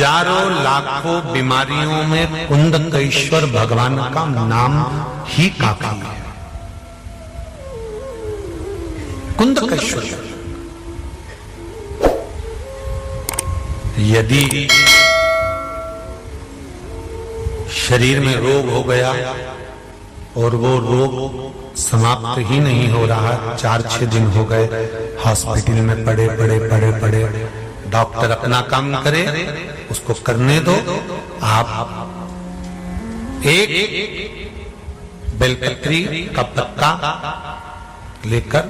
हजारों लाखों बीमारियों में कुंदकेश्वर भगवान का नाम ही काफी है। कुंदकेश्वर, यदि शरीर में रोग हो गया और वो रोग समाप्त ही नहीं हो रहा, 4-6 दिन हो गए हॉस्पिटल में पड़े, डॉक्टर अपना काम करे, उसको करने दो। आप एक बेलपत्री का पत्ता लेकर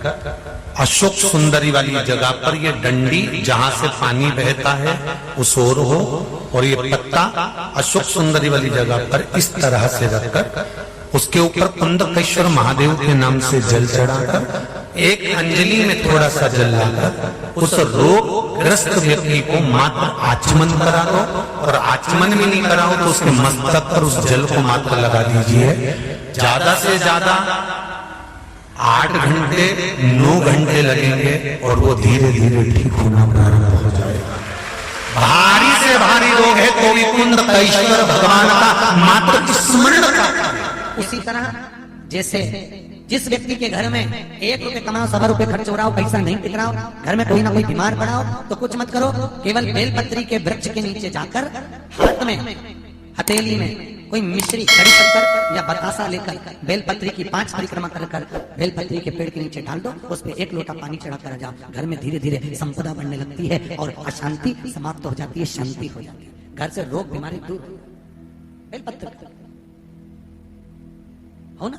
अशोक सुंदरी वाली जगह पर, ये डंडी जहां से पानी बहता है उस ओर हो, और ये पत्ता अशोक सुंदरी वाली जगह पर इस तरह से रखकर उसके ऊपर कुंदकेश्वर महादेव के नाम से जल चढ़ाकर एक अंजलि में थोड़ा सा जल लाकर उस रोगग्रस्त व्यक्ति को मात्र आचमन करा दो, और आचमन भी नहीं कराओ तो उसके मस्तक पर उस जल को मात्र लगा दीजिए। ज्यादा से ज्यादा 8 घंटे 9 घंटे लगेंगे और वो धीरे धीरे ठीक होना प्रारंभ हो जाएगा। भारी से भारी रोग है तो भी कुंदकेश्वर भगवान का मात्र स्मरण करता है। उसी तरह जैसे जिस व्यक्ति के घर में 1 रुपए कमाओ, 100 रुपए खर्च हो रहा हो, पैसा नहीं टिक रहा हो, घर में कोई ना कोई बीमार पड़ा हो, तो कुछ मत करो, केवल बेलपत्री के वृक्ष के नीचे जाकर हाथ में हथेली में कोई मिश्री, खड़ी शक्कर या बतासा लेकर बेलपत्री की 5 परिक्रमा कर बेलपत्री के पेड़ के नीचे डाल दो, उस पे 1 लोटा पानी चढ़ाकर आ जाओ। घर में धीरे धीरे संपदा बढ़ने लगती है और अशांति समाप्त हो जाती है, शांति हो जाती है, घर से रोग बीमारी दूर। बेलपत्र हो ना,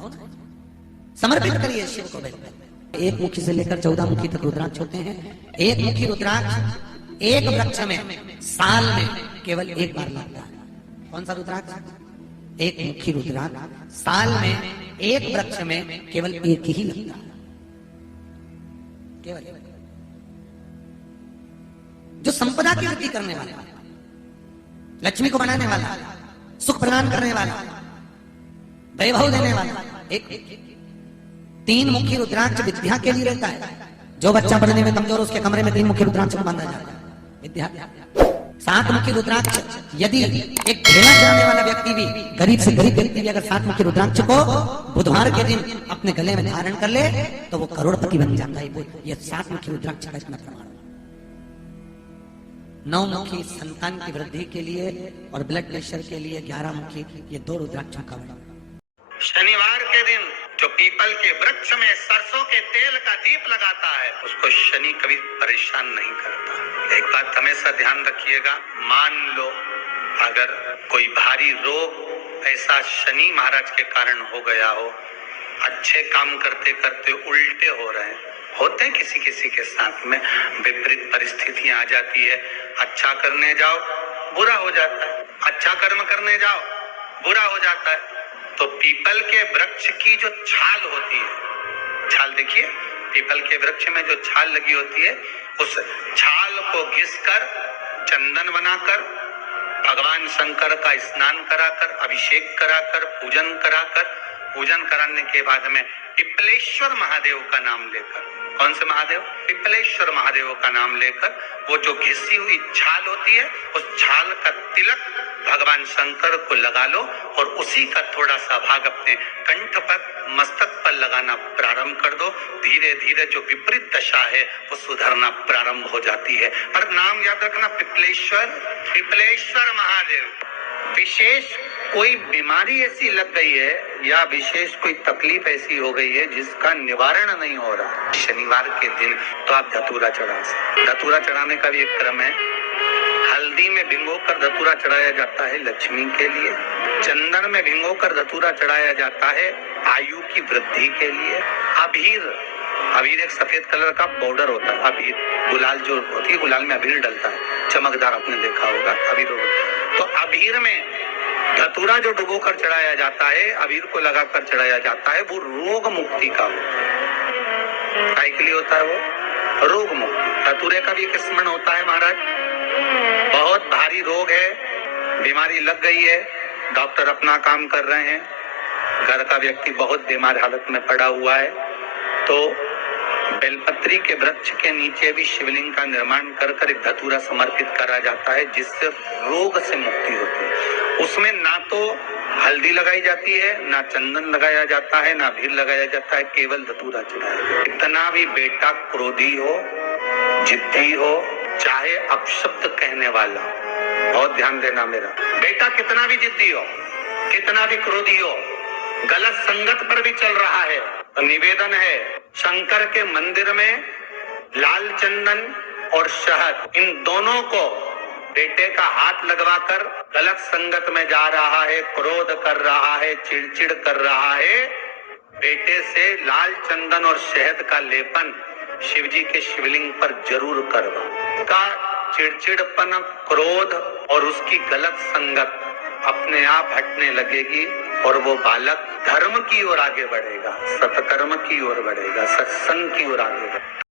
समर्पित करिए शिव को बेलपत्र। 1 मुखी से लेकर 14 मुखी तक रुद्राक्ष होते हैं। 1 मुखी रुद्राक्ष एक वृक्ष में साल में केवल 1 बार लगता है। कौन सा रुद्राक्ष? 1 मुखी रुद्राक्ष साल में 1 वृक्ष में केवल 1 ही लगता है। केवल जो संपदा की वृद्धि करने वाला, लक्ष्मी को बनाने वाला, सुख प्रदान करने वाला, वैभव देने वाला। 3 मुखी रुद्राक्ष विद्या के लिए रहता है। जो बच्चा पढ़ने में कमजोर, उसके कमरे में 3 मुखी रुद्राक्ष को बांधा जाता है, विद्या। 7 मुखी रुद्राक्ष, यदि एक ढेला चढ़ाने वाला व्यक्ति भी, गरीब से गरीब व्यक्ति भी अगर 7 मुखी रुद्राक्ष को बुधवार के दिन अपने गले में धारण कर ले तो वो करोड़पति बन जाता है। ये 7 मुखी रुद्राक्ष का इतना प्रमाण। 9 मुखी संतान की वृद्धि के लिए और ब्लड प्रेशर के लिए, 11 मुखी, ये 2 रुद्राक्षों का वर्णन। शनिवार के दिन जो पीपल के वृक्ष में सरसों के तेल का दीप लगाता है, उसको शनि कभी परेशान नहीं करता। एक बात हमेशा ध्यान रखिएगा, मान लो अगर कोई भारी रोग ऐसा शनि महाराज के कारण हो गया हो, अच्छे काम करते करते उल्टे हो रहे हैं, होते हैं किसी किसी के साथ में, विपरीत परिस्थितियां आ जाती है। अच्छा करने जाओ बुरा हो जाता है, अच्छा कर्म करने जाओ बुरा हो जाता है। तो पीपल के वृक्ष की जो छाल होती है, छाल देखिए, पीपल के वृक्ष में जो छाल लगी होती है, उस छाल को घिसकर चंदन बनाकर भगवान शंकर का स्नान कराकर, अभिषेक कराकर, पूजन कराने के बाद में पिपलेश्वर महादेव का नाम लेकर, कौन से महादेव? पिपलेश्वर महादेव का नाम लेकर वो जो घिसी हुई छाल होती है, उस छाल का तिलक भगवान शंकर को लगा लो और उसी का थोड़ा सा भाग अपने कंठ पर, मस्तक पर लगाना प्रारंभ कर दो। धीरे धीरे जो विपरीत दशा है वो सुधरना प्रारंभ हो जाती है। पर नाम याद रखना, पिपलेश्वर महादेव। विशेष कोई बीमारी ऐसी लग गई है या विशेष कोई तकलीफ ऐसी हो गई है जिसका निवारण नहीं हो रहा, शनिवार के दिन तो आप धतूरा चढ़ा सकते। धतूरा चढ़ाने का भी एक क्रम है। हल्दी में भिगोकर धतूरा चढ़ाया जाता है लक्ष्मी के लिए, चंदन में भिगोकर धतूरा चढ़ाया जाता है आयु की वृद्धि के लिए। अबीर एक सफेद कलर का पाउडर होता है, अबीर, गुलाल जो होती है, गुलाल में अबीर डलता है, चमकदार, आपने देखा होगा अबीर। तो अबीर में धतूरा जो डुबो कर चढ़ाया जाता है, अबीर को लगाकर चढ़ाया जाता है, वो रोग मुक्ति का होता है। के लिए होता है वो रोग मुक्ति। धतूरे का भी एक स्मरण होता है महाराज। बहुत भारी रोग है, बीमारी लग गई है, डॉक्टर अपना काम कर रहे हैं, घर का व्यक्ति बहुत बीमार हालत में पड़ा हुआ है, तो बेलपत्री के वृक्ष के नीचे भी शिवलिंग का निर्माण कर कर एक धतूरा समर्पित करा जाता है, जिससे रोग से मुक्ति होती है। उसमें ना तो हल्दी लगाई जाती है, ना चंदन लगाया जाता है, ना अबीर लगाया जाता है, केवल धतूरा चढ़ाया जाता है। इतना भी बेटा क्रोधी हो, जिद्दी हो, चाहे अपशब्द कहने वाला, बहुत ध्यान देना मेरा बेटा, कितना भी जिद्दी हो, कितना भी क्रोधी हो, गलत संगत पर भी चल रहा है, तो निवेदन है शंकर के मंदिर में लाल चंदन और शहद, इन दोनों को बेटे का हाथ लगवाकर गलत संगत में जा रहा है, क्रोध कर रहा है, चिड़चिड़ कर रहा है, बेटे से लाल चंदन और शहद का लेपन शिव जी के शिवलिंग पर जरूर करवा। का चिड़चिड़पन, क्रोध और उसकी गलत संगत अपने आप हटने लगेगी और वो बालक धर्म की ओर आगे बढ़ेगा, सत्कर्म की ओर बढ़ेगा, सत्संग की ओर आगे बढ़ेगा।